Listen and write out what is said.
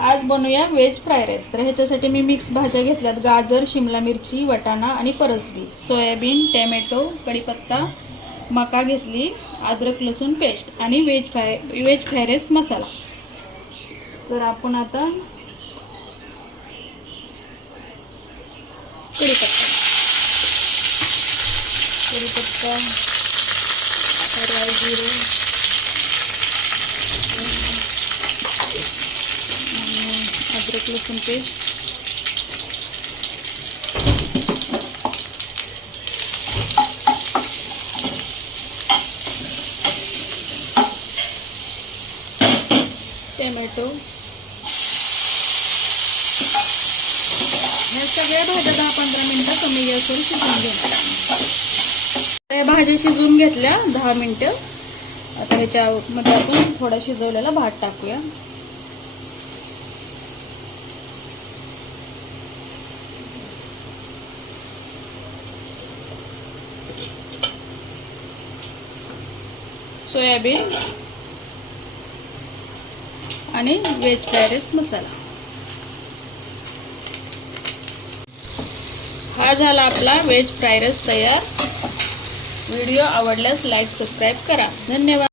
आज बनवूया veg fry rice. तर ह्याच्यासाठी मी मिक्स भाज्या घेतल्यात, गाजर, शिमला मिरची, वाटाणा आणि परसबी, सोयाबीन, टोमॅटो, कढीपत्ता, मका घेतली, अद्रक लसूण पेस्ट आणि व्हेज फ्राय राईस मसाला। तर आपण आता कढीपत्ता, राई, जिरे, अद्रक लसूण पेस्ट, टोमॅटो, ह्या सगळ्या भाज्या 10-15 मिनिटं कमी गॅसवर शिजवून घेऊया। या भाज्या शिजवून घेतल्या 10 मिनिटं। आता ह्याच्यामध्ये आपण थोडा शिजवलेला भात टाकूया। सोयाबीन आणि व्हेज फ्राय राईस मसाला। हा झाला आपला व्हेज फ्राय राईस तयार। व्हिडिओ आवडल्यास लाईक सबस्क्राईब करा। धन्यवाद।